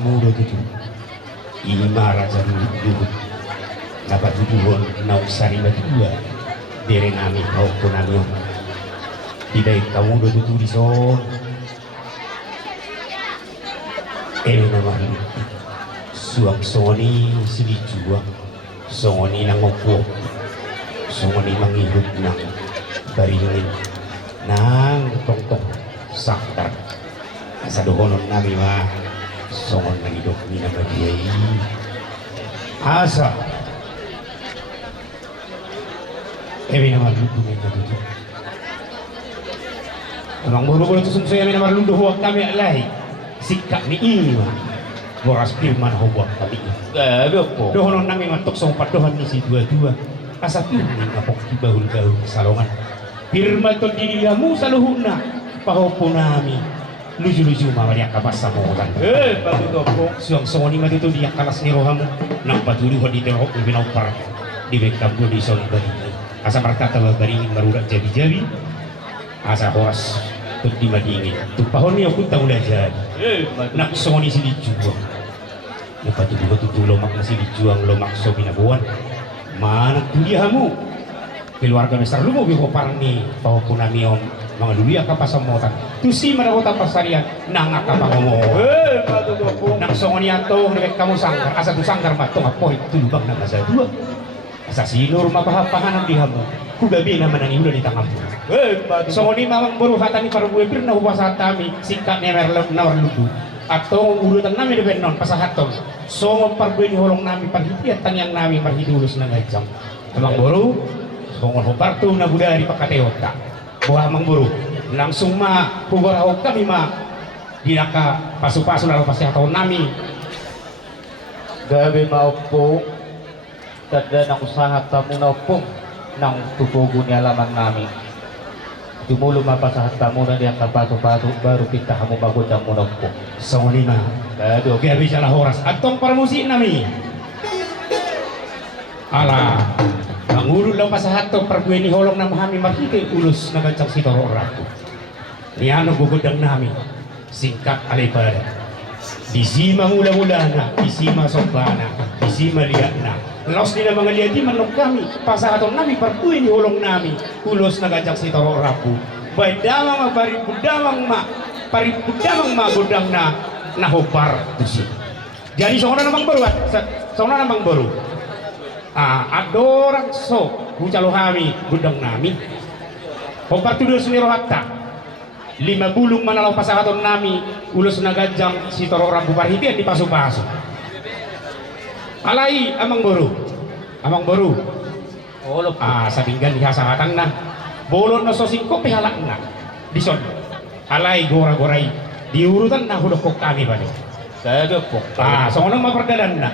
hamu do tutu ima raja dulu dapat tuduhon nausari batua dereng ami kau konamio tidak kamu do tutu di son nama suang soni sili jua soni nangopo soni manghirup nang baringin nang tong saktar asa dohonon nami mah songon nangidok ni nama dia asa nama ludu ni tutu emang boro-boro tu sumsaya nama ludu huwag kami alay sikap ni ini mah boras firman huwag kami dohonon nami matok song padohan ni si dua-dua asa firman apok dibahul-bahul salongan firman to diriamu saluhuna pahopon nami luju-luju mawari akabas sa mo kan batu toko suang songoni matuto di akalas ni rohamu nang patuluhan di terok ni binopar di bekam di son bari asa martata baringin marurak jabi-jabi asa horas tut di madingin tu pahon ni aku tahu jadi nak songoni sili juang na patuluhan tu lomak na sili juang lomak so binabuan mana tulihamu keluarga besar lu mau bikopar ni pahopon nami om mga luliya ka pa sa motan tusi manakota pasarian nang akapangomo nang songon yato nabek kamu sangkar asa tu sangkar matong apoy tulubang na asa dua asa sinur mapahapangan ang dihamu kugabi naman ang iulan itangam songon ni mamang buruhatan ni parbuebir na huwasa tami sikat ni merlep na warludu atong urutan namin na non pasahaton songon parbuey ni holong namin parhitiat tanyang namin parhidulus na ngajam amang buru songon hubarto na budari pakateota buah mangburu langsung ma pugaraw kami ma dinaka pasu-pasu lalu pasti atau nami gabi maupo tanda ng usaha tamu naupong ng tupugo ni alaman nami tumulong mapasahat tamu na diang kapato-pato baru kita kamu magudang mo naupong so lima gabi gabi salah horas atong parmusi nami ala mangulul daw pasahato perbueni holong na mahami makikay ulus na gancang si Toro Ratu niano gugudang nami singkat alipad disima mula-mula na disima sobbana disima liat na laos nila mga liat di manok kami pasahato nami perbueni holong nami ulus na gancang si Toro Ratu baik damang paribudamang magudang na nahopar tusi jadi songona namang baru songona namang baru adorang so bucalo kami gudang nami hopar tudul sendiri hatta 5 bulung manalaw pasahaton nami ulus nagajang si Toro Rambu parhitian di pasu-pasu alai amang baru sa tinggal di hasahatan na bolon na sosing ko pihalak na dison alai gora-gorai diurutan na hudok kami ba gabi po so nang maperdalan na